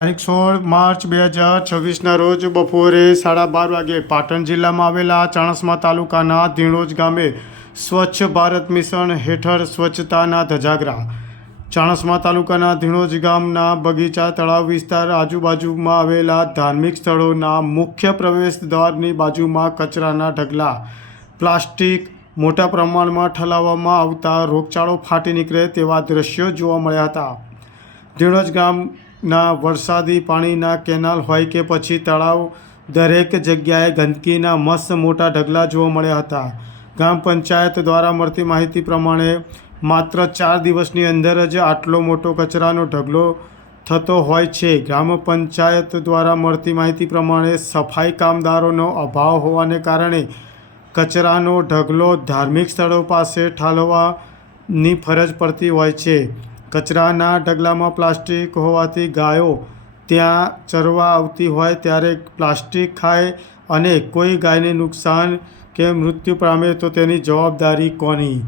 તારીખ 16 માર્ચ 2026ના રોજ બપોરે 12:30 વાગે પાટણ જિલ્લામાં આવેલા ચાણસ્મા તાલુકાના ધીણોજ ગામે સ્વચ્છ ભારત મિશન હેઠળ સ્વચ્છતાના ધજાગરા. ચાણસ્મા તાલુકાના ધીણોજ ગામના બગીચા તળાવ વિસ્તાર આજુબાજુમાં આવેલા ધાર્મિક સ્થળોના મુખ્ય પ્રવેશ દ્વારની બાજુમાં કચરાના ઢગલા, પ્લાસ્ટિક મોટા પ્રમાણમાં ઠાલવવામાં આવતા રોગચાળો ફાટી નીકળે તેવા દ્રશ્યો જોવા મળ્યા હતા. ધીણોજ ગામના વરસાદી પાણીના કેનાલ હોય કે પછી તળાવ, દરેક જગ્યાએ ગંદકીના મસ્ત મોટા ઢગલા જોવા મળ્યા હતા. ગ્રામ પંચાયત દ્વારા મળતી માહિતી પ્રમાણે માત્ર 4 દિવસની અંદર જ આટલો મોટો કચરાનો ઢગલો થતો હોય છે. ગ્રામ પંચાયત દ્વારા મળતી માહિતી પ્રમાણે સફાઈ કામદારોનો અભાવ હોવાને કારણે કચરાનો ઢગલો ધાર્મિક સ્થળો પાસે ઠાલવવાની ફરજ પડતી હોય છે. કચરાના ઢગલામાં પ્લાસ્ટિક હોવાથી ગાયો ત્યાં ચરવા આવતી હોય ત્યારે પ્લાસ્ટિક ખાય અને કોઈ ગાયને નુકસાન કે મૃત્યુ પામે તો તેની જવાબદારી કોની?